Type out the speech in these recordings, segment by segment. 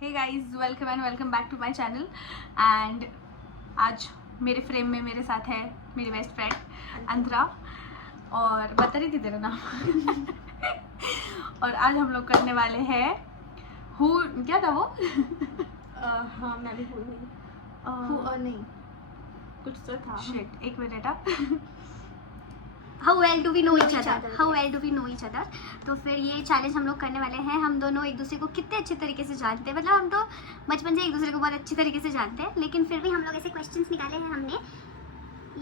Hey guys, welcome back to my channel. And आज मेरे frame में मेरे साथ है मेरी बेस्ट फ्रेंड अंतरा, और बता रही थी तेरा नाम और आज हम लोग करने वाले हैं क्या था वो हाँ मैं भी भूल गई। नहीं कुछ तो था। शिट, एक minute. How well do we know each other? तो फिर ये चैलेंज हम लोग करने वाले हैं। हम दोनों एक दूसरे को कितने अच्छे तरीके से जानते हैं, मतलब हम तो बचपन से एक दूसरे को बहुत अच्छी तरीके से जानते हैं, लेकिन फिर भी हम लोग ऐसे क्वेश्चंस निकाले हैं हमने।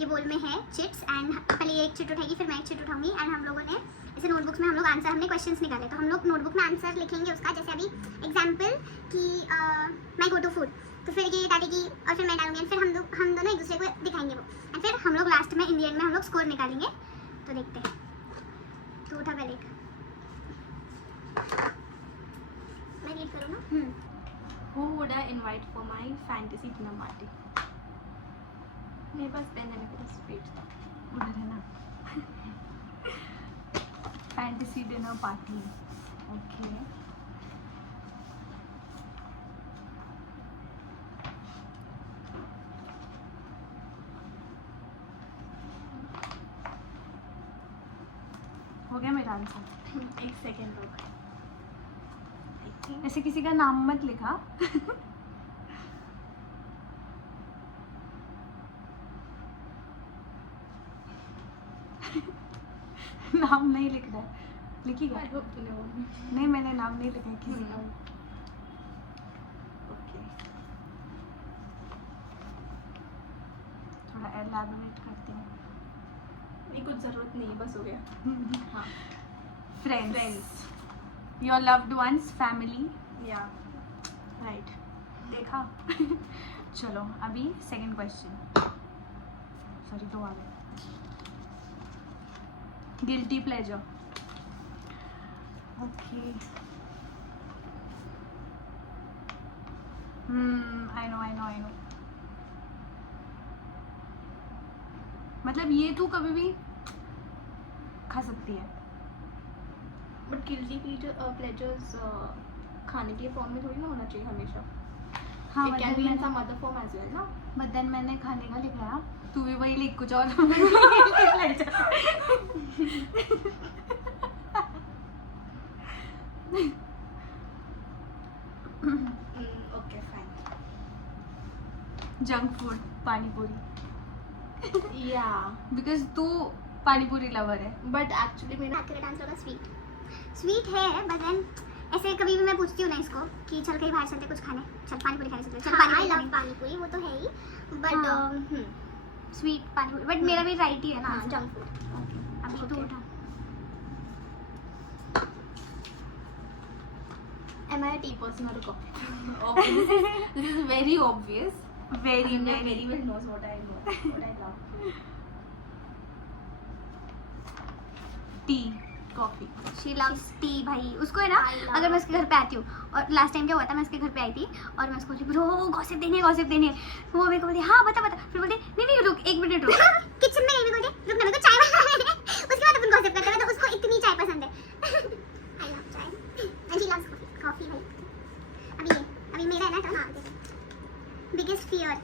ये बोल में है चिट्स, एंड पहले ये एक चिट उठाएगी फिर मैं एक चिट उठाऊंगी, एंड हम लोगों ने ऐसे नोटबुक्स में हम लोग आंसर हमने क्वेश्चंस निकाले, तो हम लोग नोटबुक में आंसर लिखेंगे उसका। जैसे अभी एग्जाम्पल कि माई गो टू फूड, तो फिर ये डालेगी और फिर मैं डालूंगी, फिर हम दोनों एक दूसरे को दिखाएंगे वो, एंड फिर हम लोग लास्ट में इंडियन में हम लोग स्कोर निकालेंगे। तो देखते हैं, तो उठा पहले एक, मैं रीड करूँ ना। Who would I invite for my fantasy dinner party? मेरे पास पेन है, मेरे पास पेज था, उधर है ना। Fantasy dinner party, okay. हो गया मेरा आंसर। एक सेकेंड रुक। ऐसे किसी का नाम मत लिखा नाम नहीं लिख रहा है, लिखिएगा। I hope तूने वो नहीं, मैंने नाम नहीं लिखा है किसी का। ओके। थोड़ा एलैबोरेट करते हैं। नहीं कुछ ज़रूरत नहीं है, बस हो गया। हाँ friends, your loved ones, family, या राइट। देखा। चलो अभी सेकंड क्वेश्चन, सॉरी तो आ गया। Guilty pleasure, okay. I know. मतलब ये तू कभी भी खा सकती है, बट गिल्टी प्लेजर्स खाने के फॉर्म में थोड़ी ना होना चाहिए हमेशा। हाँ। It can be in some other form as well ना। बट देन मैंने खाने का लिखा, तू भी वही लिख कुछ और। Okay fine. जंक फूड, पानी पूरी, या बिकॉज तू पानी पूरी लवर है। बट एक्चुअली मेरा एक्यूरेट आंसर होगा स्वीट है, बट देन ऐसे कभी भी मैं पूछती हूँ ना इसको कि चल कहीं बाहर चलते कुछ खाने, चल पानी पूरी खाने चलते, चल पानी पूरी, वो तो है ही, बट स्वीट पानी पूरी, बट मेरा भी राइट ही है ना, जंक फूड। अब तू उठा। Am I a tea person or a coffee? This is very obvious. Very Very well knows what I love. T, Coffee. She loves T भाई। उसको है ना, अगर मैं उसके घर पे आती हूँ, और लास्ट टाइम क्या हुआ था, मैं उसके घर पे आई थी और मैं उसको बोली ब्रो गॉसिप देनी है, वो मेरे को बोलती हाँ बता, फिर बोलती नहीं रुक एक मिनट रुक। किचन में नहीं बोलती रुक ना, मेरे को चाय बनाना है। उसके बाद अपन गॉसिप करते हैं, तो उसको इतनी चाय पसंद है। आई लव चाय एंड शी लव्स कॉफी भाई। अभी मेरा है ना टर्न। हाँ, बिगेस्ट फियर,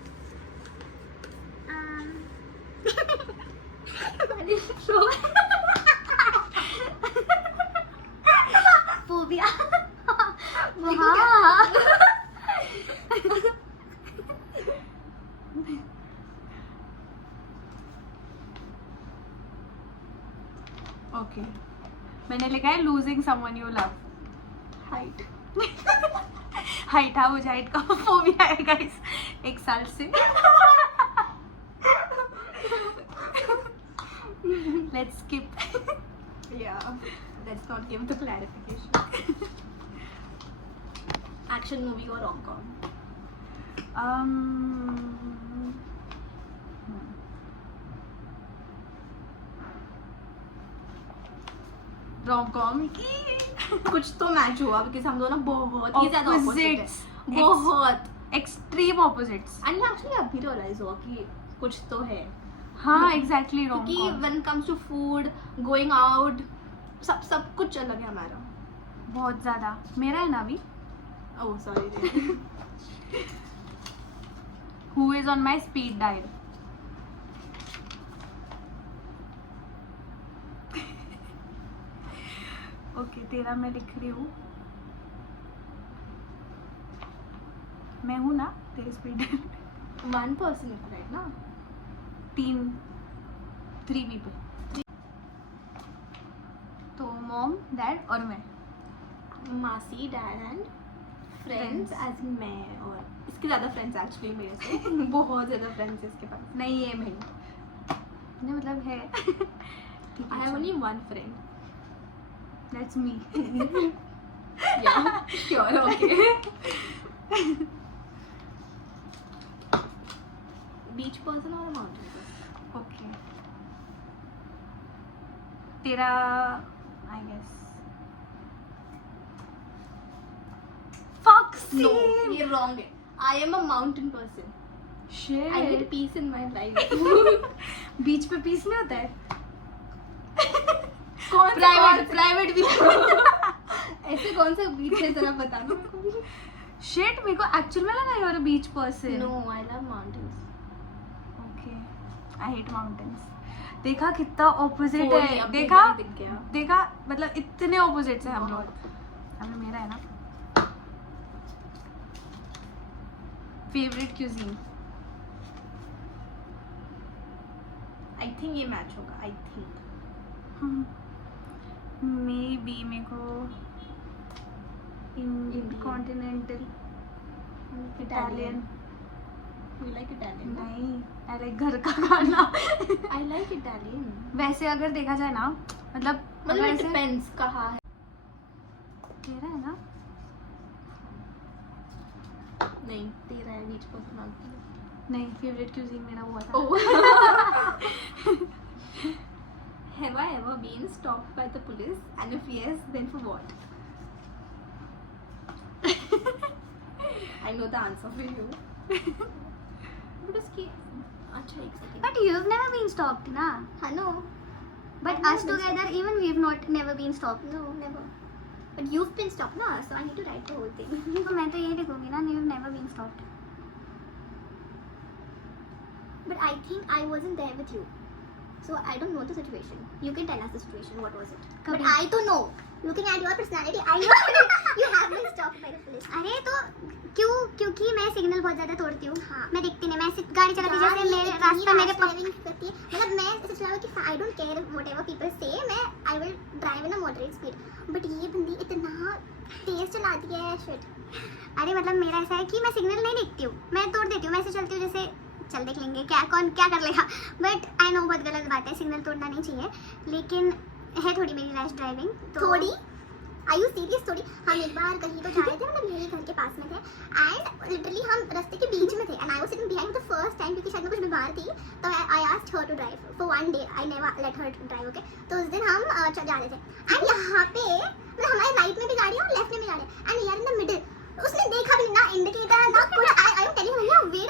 फोबिया। ओके। मैंने लिखा है losing someone you love. Height. Height, हाँ मुझे हाइट का फोबिया है गाइस, 1 साल से। Let's skip. Yeah. Let's not give the clarification. Action movie or rom-com? Rom-com. कुछ तो मैच हुआ, बिकॉज हम दोनों बहुत ही ज्यादा Opposites. opposite हैं। बहुत एक्सट्रीम ऑपोजिट्स। एंड एक्चुअली अभी रियलाइज हुआ कि कुछ तो है, हाँ एग्जैक्टली। क्योंकि when comes to food, going out, सब कुछ अलग है हमारा। बहुत ज्यादा। मेरा है ना अभी Oh, sorry. Who is on my speed dial? Okay, तेरा मैं लिख रही हूँ. मैं हूँ ना तेरे speed dial. One person is right now. 3 people. तो मॉम, डैड और मैं. मासी, dad and friends as in मैं, और इसके ज़्यादा फ्रेंड्स एक्चुअली मेरे से. बहुत ज़्यादा फ्रेंड्स इसके पास. नहीं, ये मैं नहीं, मतलब है. ठीक आई है, have only one friend. That's me. या श्योर. ओके. बीच पर्सन और माउंटेन पर्सन. ओके. तेरा आई गेस No, ये wrong है. I am a mountain person. I need peace in my life. बीच पे पीस नहीं होता है. कौन प्राइवेट भी. ऐसे कौन सा बीच है जरा बताना मेरे को भी. शिट, मेरे को एक्चुअल में लगा you are a beach person. No, I love mountains. Okay, I hate mountains. देखा कितना ऑपोजिट Holy, है. अब देखा दिख गया. देखा, मतलब इतने ऑपोजिट है हम लोग. अभी मेरा है ना. Favourite cuisine. I think ये मैच होगा. I think. मे बी मेरे को continental Italian. You like Italian? नहीं, आई लाइक घर का खाना. I like Italian. वैसे अगर देखा जाए ना, मतलब मतलब it ऐसे- depends कहाँ है. तेरा है ना. नहीं, तेरा है बीच पर्सन. नहीं, फेवरेट क्यूजीन मेरा हुआ था. Oh. Have I ever been stopped by the police? And if yes, then for what? I know the answer for you. But उसकी अच्छा एक second. But you've never been stopped, na? हाँ no. But I've us never been together, even we've never been stopped. No, never. But you've been stopped na, so I need to write the whole thing. तो मैं तो यही लिखूंगी ना, you've never been stopped. But I think I wasn't there with you. So I don't know the situation. You can tell us the situation. What was it? But I don't know. Looking at your personality, I know you have been stopped by the police. अरे तो क्यों? क्योंकि मैं signal बहुत ज्यादा तोड़ती हूँ. हाँ. मैं दिखती नहीं, मैं ऐसे गाड़ी चलाती जैसे मेरे रास्ता मेरे ड्राइविंग करती है. मतलब मैं ऐसे चलाऊँ कि I don't care whatever people से. मैं I will drive in a moderate speed. But ये बंदी इतना तेज चलाती है. शिट. अरे मतलब मेरा ऐसा है कि मैं सिग्नल नहीं देखती हूँ, मैं तोड़ देती हूँ. मैं ऐसे चलती हूँ जैसे चल देख लेंगे कौन क्या कर लेगा. बट आई नो बहुत गलत बात है, सिग्नल तोड़ना नहीं चाहिए. लेकिन है थोड़ी मेरी रैश ड्राइविंग. थोड़ी? Are you serious? थोड़ी. हम एक बार कहीं तो जा रहे थे, मतलब यही घर के पास में थे. एंड लिटरली हम रास्ते के बीच में थे. And I was sitting behind the first time, क्योंकि शायद मैं कुछ बीमार थी. तो I asked her to drive for one day. I never let her drive. Okay. तो उस दिन हम जा रहे थे. एंड यहाँ पे मतलब हमारे राइट में भी गाड़ी है और लेफ्ट में भी गाड़ी है. And we are in the middle. उसने देखा भी ना इंडिकेटर ना कुछ. I am telling you wait.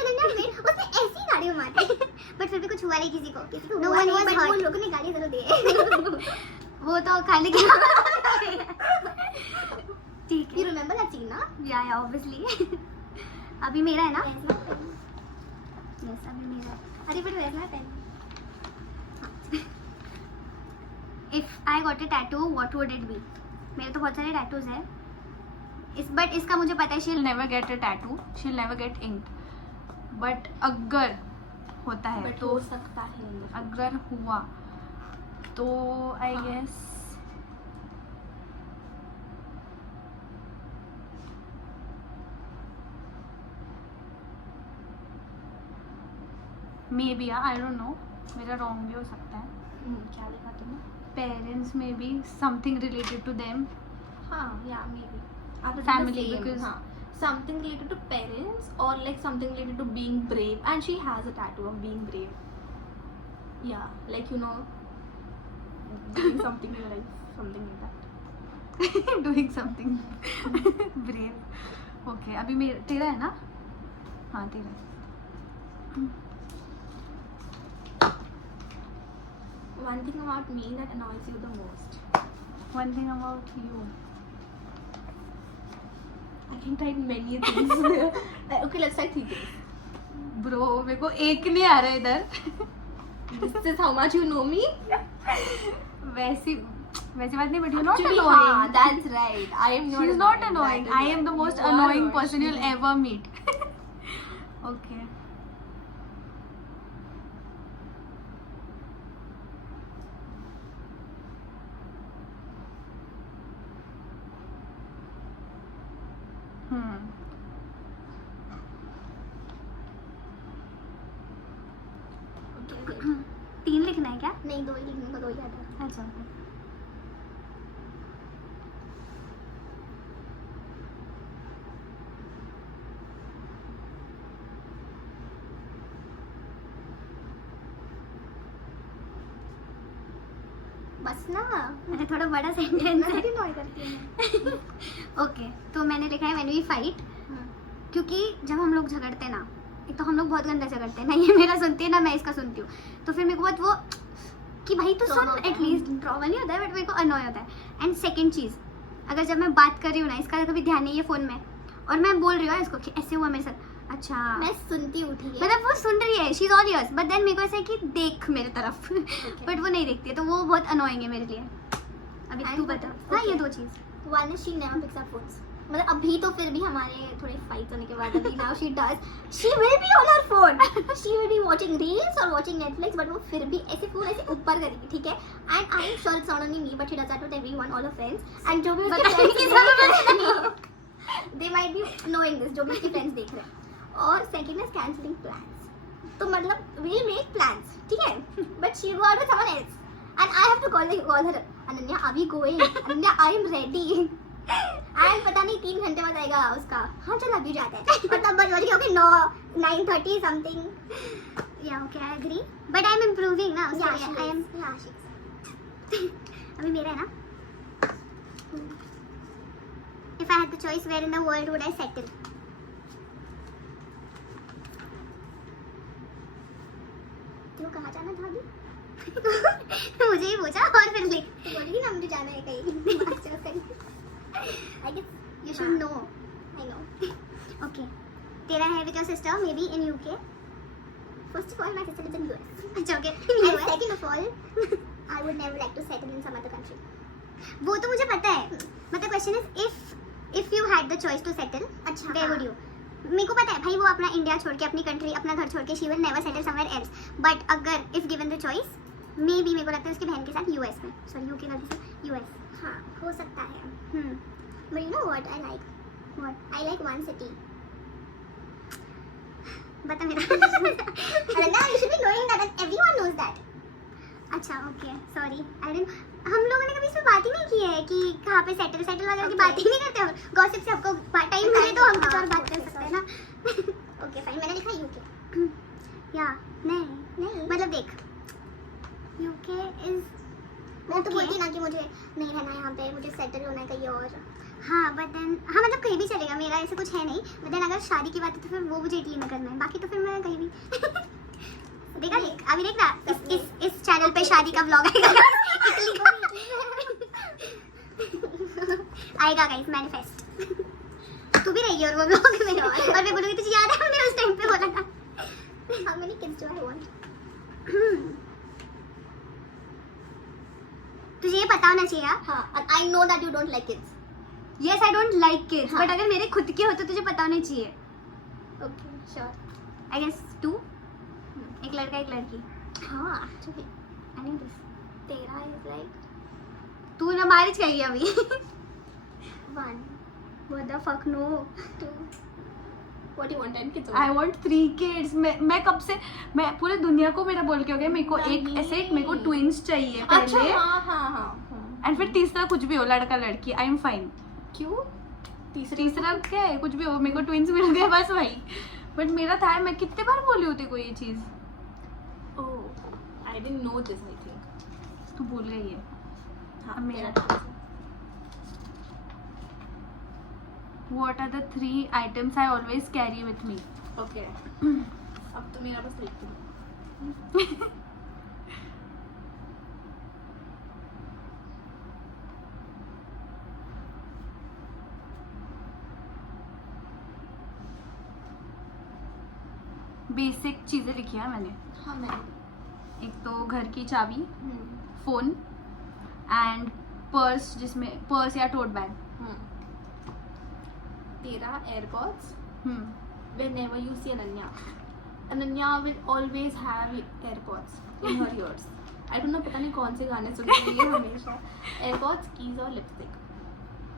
उसने ऐसी गाड़ी घुमा दी. बट फिर भी कुछ हुआ नहीं किसी को. No one was hurt. वो लोगों ने गाड़ी जरूर दी. वो तो खाने की ठीक You है. remember that scene, ना? या ऑब्वियसली. अभी मेरा है ना. यस, अभी मेरा है. अरे but where's my pen? If I got a tattoo what would it be? मेरे तो बहुत सारे टैटूज हैं. बट इसका मुझे पता है she'll never get a tattoo, she'll never get inked. But अगर होता है But तो हो सकता है. अगर हुआ तो आई हाँ. Guess maybe, I don't know, मेरा रॉन्ग भी हो सकता है. क्या लिखा तुमने? Parents maybe something related to them. हाँ, yeah, maybe. After Family, the same, because- हाँ, something related to parents or like something related to being brave. And she has a tattoo of being brave. Yeah, like you know, doing something in life, something like that. Doing something brave. Okay, अभी मेरा तेरा है ना. हाँ, तेरा. One thing about me that annoys you the most. One thing about you. I can type many things. Okay, let's try 3 things. Bro मेरे को एक नहीं आ रहा है इधर. This is how much you know me. वैसी बात नहीं, but you're not Actually, annoying. हाँ, that's right. I am not. She's not annoying. That I is am the right. most You are annoying what person she you'll is. ever meet. Okay. Okay. 3 लिखना है क्या? नहीं, 2 ही लिखने को 2 ही आता है. अच्छा. बस ना. अरे थोड़ा बड़ा सेंटेंस मैं है. भी नॉय करती हूँ. ओके, तो मैंने लिखा है व्हेन वी फाइट, हाँ. क्योंकि जब हम लोग झगड़ते हैं ना, एक तो हम लोग बहुत गंदा झगड़ते हैं ना, ये मेरा सुनती है ना मैं इसका सुनती हूँ, तो फिर मेरे को बहुत वो कि भाई तो Trauma सुन, होता है. एटलीस्ट ड्रामा नहीं होता है बट मेरे को अनॉय होता है. एंड सेकंड चीज़, अगर जब मैं बात कर रही हूँ ना, इसका कभी ध्यान नहीं है फ़ोन में, और मैं बोल रही हूँ इसको कि ऐसे हुआ मेरे साथ, अच्छा मैं सुनती हूँ, ठीक है. मतलब वो सुन रही है, she is all ears, but then मेरे को ऐसा है कि देख मेरे तरफ, बट वो नहीं देखती है, तो वो बहुत अनोइंग है मेरे लिए. अभी And तू what बता. else? हाँ, ये Okay. 2 cheese. One is she never picks up phones. मतलब अभी तो फिर भी हमारे थोड़े फाइट होने के बाद अभी now she does. She will be on her phone. She will be watching reels or watching Netflix, but वो फिर भी ऐसे फोन ऐसे ऊपर करेगी, ठीक है. And I am sure it's not only me, but she does that with everyone, all her friends. And जो भी उसके बताने friends की देख रहे हैं, they might be knowing this, जो भी उसके friends देख रहे हैं. और second is cancelling plans. तो मतलब we'll make plans, ठीक है. But she will go out with someone else. And I have to call her. Ananya, are we going? Ananya, I am ready. And पता नहीं 3 घंटे बाद आएगा उसका. हाँ चल अभी जाते हैं. और तब बज रही होगी 9:30 something. Yeah, okay, I agree. But I'm improving ना, उसके Yeah, लिए. she I am. is. Yeah, she is. अभी मेरा है ना. If I had the choice, where in the world would I settle? तू कहाँ जाना था अभी? मुझे ही पूछा और फिर लिख. तू बोल रही ना मुझे जाना है कहीं. मास्टर्स कहीं. I guess You should know. I know. Okay. तेरा है with your sister, maybe in UK. First of all, my sister lives in US. अच्छा, okay. And US. second of all, I would never like to settle in some other country. वो तो मुझे पता है. मतलब question is if you had the choice to settle, अच्छा, where would you? मेरे को पता है भाई, वो अपना इंडिया छोड़ के, अपनी कंट्री, अपना घर छोड़ के, she will never settle somewhere else. But अगर if given the choice, maybe मेरे को लगता है उसकी बहन के साथ US में, sorry UK गलती से US. हाँ हो सकता है. हम्म. But you know what I like? What? I like one city. बता मेरा. Ananya, you should be knowing that, and everyone knows that. अच्छा, ओके, सॉरी. I didn't. हम लोगों ने कभी इस पे बात ही नहीं की है कि कहाँ पे सेटल वगैरह की Okay. बात ही नहीं करते हम. गॉसिप से आपको टाइम मिले तो हम कुछ और बात कर Okay, सकते हैं ना. Okay, fine. मैंने लिखा UK. या नहीं, नहीं. मतलब देख, UK इज मैं तो Okay. बोलती ना कि मुझे नहीं रहना यहाँ पे, मुझे सेटल होना है कहीं और. हाँ, बट देन हाँ मतलब कहीं भी चलेगा, मेरा ऐसे कुछ है नहीं. बट देन अगर शादी की बात है तो फिर वो मुझे इटली में करना है, बाकी तो फिर मैं कहीं भी. देखा, देख अभी देख रहा, इस चैनल पे शादी का व्लॉग आएगा. इटली आएगा गाइस, मैनिफेस्ट. तू भी रहेगी और वो व्लॉग में, और मैं बोलूँगी तुझे याद है हमने उस टाइम पे बोला था. How many kids do I want? तुझे ये पता होना चाहिए. हाँ, and I know that you don't like kids. Yes, I don't like kids, हाँ. बट अगर मेरे खुद के हो तो तुझे पता होना चाहिए. Okay, sure. आई गेस 2, एक लड़का एक लड़की. हाँ, actually, आई नो दिस. तेरा is like तू ना मैरिज करी अभी. 1, what the fuck, no. 2. What do you want? 10 kids? I want 3 kids. मैं कब से, मैं पूरे दुनिया को मेरा बोल के हो गया, मेरे को एक नहीं. ऐसे मेरे को ट्विंस चाहिए अच्छा, पहले, हाँ. एंड फिर तीसरा कुछ भी हो, लड़का लड़की, आई एम फाइन. क्यों? तीसरा क्या है, कुछ भी हो, मेरे को ट्विंस मिल गए बस भाई. बट मेरा था, मैं कितने बार बोली होती को ये चीज. Oh, I didn't know this. I think. तू भूल गई है. हाँ, अब मेरा मेरा What are the 3 items I always carry with me? Okay. अब तो मेरा बस लिख दो. बेसिक चीज़ें लिखी है मैंने। हाँ मैं एक तो घर की चाबी, फ़ोन एंड पर्स, जिसमें पर्स या टोट बैग। तेरा AirPods. Hmm, Whenever you see Ananya will always have AirPods in her ears. I don't know, पता नहीं कौन से गाने सुनती है ये हमेशा। AirPods, keys और lipstick.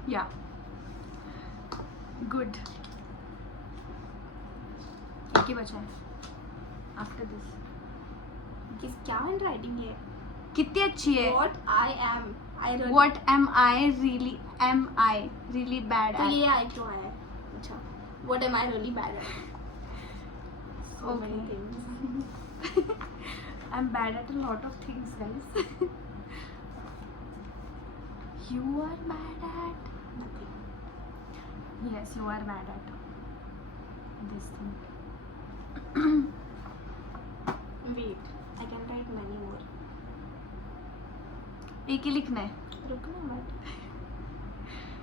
या गुड। एक ही बचा है आफ्टर दिस। किस क्या handwriting है? कितनी अच्छी है। What I am. I really. What am I really bad तो at? ये आई क्यों आया है? अच्छा. What am I really bad at? So many Okay. things. I'm bad at a lot of things, guys. You are bad at. Nothing. Yes, you are bad at this thing. Wait. I can write many more. एक ही लिखना है। रुकना मत.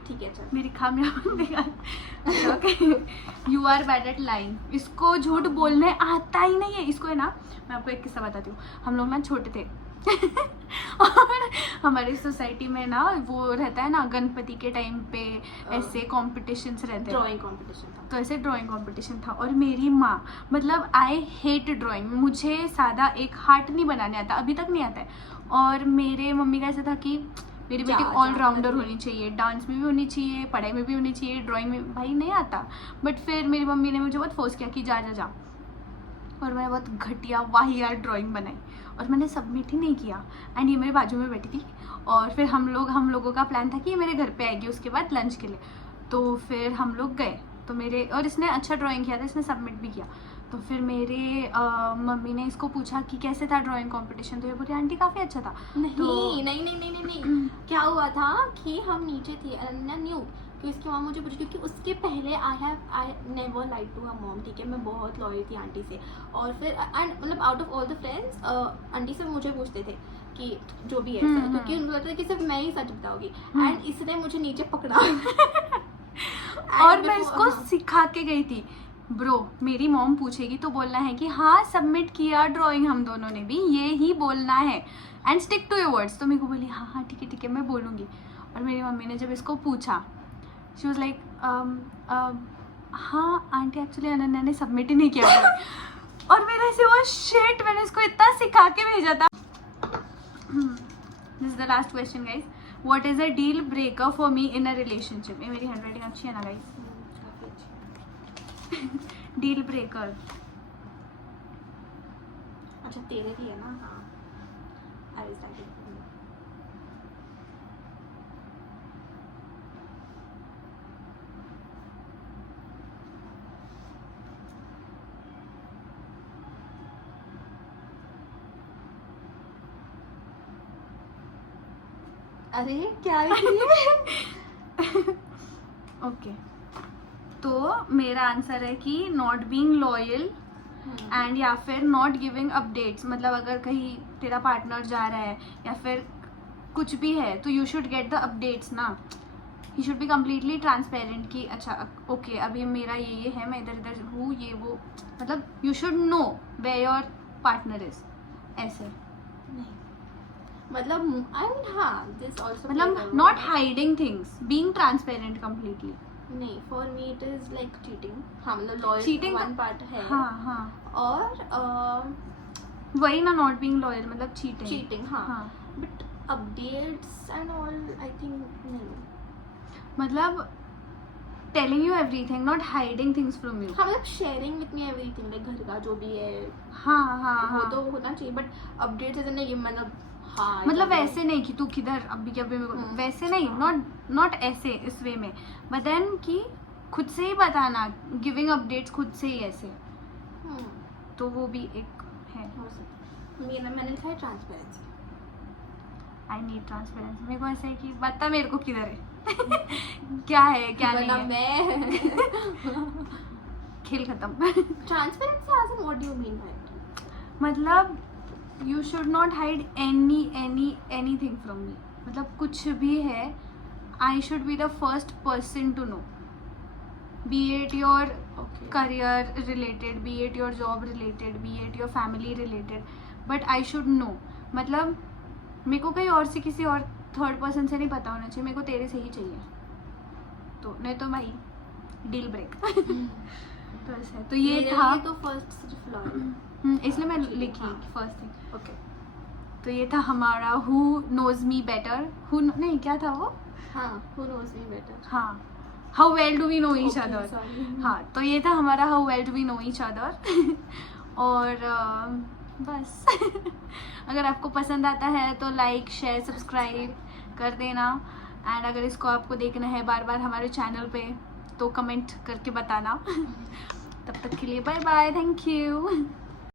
ठीक है चल. मेरी खामियां okay. You are bad at lying. इसको झूठ बोलने आता ही नहीं है। इसको है ना, मैं आपको एक किस्सा बताती हूँ। हम लोग ना छोटे थे और हमारी सोसाइटी में ना वो रहता है ना, गणपति के टाइम पे ऐसे कॉम्पिटिशन्स रहते हैं। ड्राइंग कंपटीशन था. तो ऐसे ड्राइंग कंपटीशन था और मेरी माँ, मतलब आई हेट ड्राइंग, मुझे सादा एक हार्ट नहीं बनाने आता, अभी तक नहीं आता है। और मेरे मम्मी का ऐसा था कि मेरी बेटी ऑलराउंडर होनी चाहिए, डांस में भी होनी चाहिए, पढ़ाई में भी होनी चाहिए, ड्राइंग में भाई नहीं आता। बट फिर मेरी मम्मी ने मुझे बहुत फोर्स किया कि जा जा जा, और मैंने बहुत घटिया वाहियात ड्राइंग बनाई और मैंने सबमिट ही नहीं किया। एंड ये मेरे बाजू में बैठी थी और फिर हम लोगों का प्लान था कि ये मेरे घर पे आएगी उसके बाद लंच के लिए। तो फिर हम लोग गए, तो मेरे और इसने अच्छा ड्राइंग किया था, इसने सबमिट भी किया। तो फिर मेरे मम्मी ने इसको पूछा कि कैसे था ड्राइंग कंपटीशन, तो ये बोली आंटी काफ़ी अच्छा था। नहीं, तो नहीं क्या हुआ था कि हम नीचे थे, अनन्या न्यू कि उसकी माँ मुझे पूछी, क्योंकि उसके पहले I never like to her mom, ठीक है, मैं बहुत लॉयल थी आंटी से। और फिर एंड मतलब out of all the friends aunty से मुझे पूछते थे कि जो भी है सर, क्योंकि उनको लगता था कि सिर्फ मैं ही सच बताऊंगी। एंड इसने मुझे नीचे पकड़ा और मैं इसको सिखा के गई थी, ब्रो मेरी मॉम पूछेगी तो बोलना है कि हाँ सबमिट किया ड्राइंग हम दोनों ने भी, ये ही बोलना है and stick to your words. तो मेरे को बोली हाँ हाँ ठीक है मैं बोलूँगी। और मेरी मम्मी ने जब इसको पूछा, शी वाज लाइक हाँ आंटी एक्चुअली अनन्या ने सबमिट ही नहीं किया। और मेरे से वो शिट, मैंने इसको इतना सिखा के भेजा था। This is the last question guys, what is a deal breaker for me in a relationship. ये मेरी हैंडराइटिंग अच्छी है ना गाइज। डील ब्रेकर, अच्छा तेरे भी है ना। हाँ आई विल राइट इट। अरे क्या है ओके तो मेरा आंसर है कि नॉट बीइंग लॉयल एंड या फिर नॉट गिविंग अपडेट्स। मतलब अगर कहीं तेरा पार्टनर जा रहा है या फिर कुछ भी है तो you should get the updates ना, you should be completely transparent कि अच्छा ओके अभी मेरा ये है, मैं इधर इधर हूँ, ये वो, मतलब you should know where your partner is. ऐसे नहीं मतलब आई मीन हाँ दिस आल्सो मतलब not hiding things, being transparent completely. नहीं for me it is like cheating. हाँ मतलब लॉयल Cheating वन पार्ट है। हाँ हाँ और वही ना, नॉट बीइंग लॉयल मतलब चीटिंग। चीटिंग हाँ हाँ but updates and all I think नहीं। मतलब telling you everything, not hiding things from you. हाँ मतलब sharing with me everything, like घर का जो भी है हाँ हाँ वो हाँ तो होना चाहिए। बट अपडेट्स ऐसे नहीं मतलब हाँ मतलब वैसे नहीं कि तू किधर अभी क्या वैसे नहीं, नॉट ऐसे इस वे में, बट देन कि खुद से ही बताना, गिविंग अपडेट्स खुद से ही ऐसे, तो वो भी एक है। हो सकता है। मैंने लिखा है ट्रांसपेरेंसी। I need transparency. मेरे को ऐसा है कि बता मेरे को किधर है क्या है क्या नहीं है, मैं खेल खत्म। Transparency as in what do you mean by it? मतलब you should not hide anything from me. मतलब कुछ भी है, I should be the first person to know, be it your Okay. career related, be it your job related, be it your family related, but I should know. मतलब मेरे को कहीं और से किसी और थर्ड पर्सन से नहीं पता होना चाहिए, मेरे को तेरे से ही चाहिए, तो नहीं तो भाई डील ब्रेक। तो ऐसे तो ये मेरे था, लिए तो फर्स्ट सिर्फ लॉयल। इसलिए मैं Actually, लिखी हाँ। First thing. ओके तो ये था हमारा हु नोज मी बेटर, हु नहीं क्या था वो, हाँ, who knows me better. हाँ how well do we know each Okay, other. sorry. हाँ तो ये था हमारा how well do we know each other. और बस अगर आपको पसंद आता है तो लाइक शेयर सब्सक्राइब कर देना, एंड अगर इसको आपको देखना है बार बार हमारे चैनल पे तो कमेंट करके बताना। तब तक के लिए बाय बाय, थैंक यू।